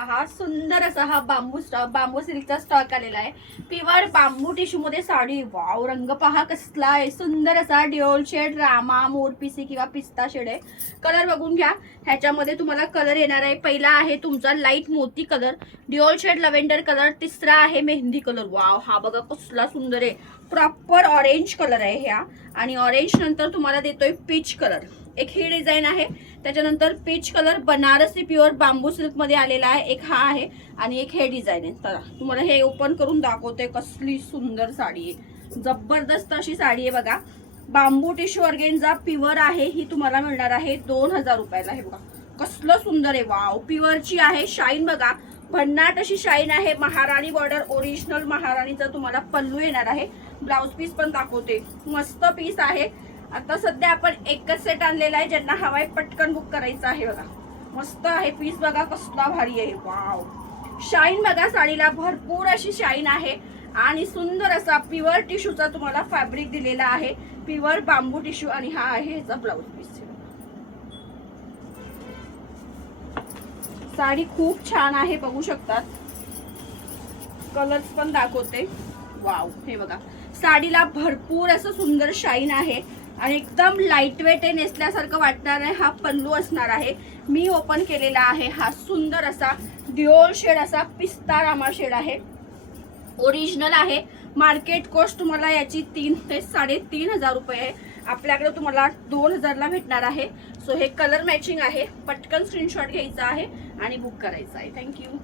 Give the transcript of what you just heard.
पहा सुंदर असा हा बांबू सिल्कचा स्टॉक आलेला आहे। प्युअर बांबू टिश्यू मध्ये साडी, वाव रंग पहा कसला आहे, सुंदर असा ड्युअल शेड रामा मोरपिसी किंवा पिस्ता शेड आहे। कलर बघून घ्या, ह्याच्यामध्ये तुम्हाला कलर येणार आहे। पहिला आहे तुमचा लाईट मोती colour, dual shade lavender colour, तिसरा आहे मेहंदी कलर। वाव हा बघा कसला सुंदर आहे, प्रॉपर ऑरेंज कलर आहे ह्या। आणि ऑरेंज नंतर तुम्हाला देतोय पीच कलर, एक ही डिझाईन आहे। त्याच्यानंतर पीच कलर बनारसी प्युअर बांबू सिल्क मध्ये आलेला आहे, एक हा आहे आणि एक हे डिझाईन आहे। तर तुम्हाला हे ओपन करून दाखवते, कसली सुंदर साडी आहे, जबरदस्त अशी साडी आहे बघा। बांबू टिश्यू ऑर्गेन्झा प्युअर आहे, ही तुम्हाला मिळणार आहे 2000 रुपयाला। हे बघा कसलं सुंदर आहे, वाव प्युअरची आहे। शाईन बघा, भन्नाट अशी शाईन आहे। महाराणी बॉर्डर, ओरिजिनल महाराणीचा तुम्हाला पल्लू येणार आहे। ब्लाउज पीस पण दाखवते, मस्त पीस आहे। आता सध्या आपण एकच सेट आणलेला आहे, ज्यांना हवाय पटकन बुक करायचं आहे बघा। मस्त आहे पीस, बघा कसला भारी आहे, वाव। शाईन बघा, साडीला भरपूर अशी शाईन आहे आणि सुंदर असा प्युअर टिश्यूचा तुम्हाला फॅब्रिक दिलेला आहे, प्युअर बांबू टिश्यू। आणि हा आहे ह्याचा ब्लाउज पीस। साडी खूप छान आहे, बघू शकतात। कलर्स पण दाखवते, वाव। हे बघा साडीला भरपूर असं सुंदर शाईन आहे आणि एकदम लाईट वेट आहे, नेसल्यासारखं वाटणार आहे। हा पल्लू असणार आहे, मी ओपन केलेला आहे। हा सुंदर असा ड्युअल शेड असा पिस्ता रामा शेड आहे, ओरिजिनल आहे। मार्केट कॉस्ट तुम्हाला याची 3 ते 3.5 रुपये आहे, आपल्याकडे तुम्हाला 2000 ला भेटणार आहे। सो हे कलर मॅचिंग आहे, पटकन स्क्रीनशॉट घ्यायचा आहे आणि बुक करायचा आहे। थँक्यू।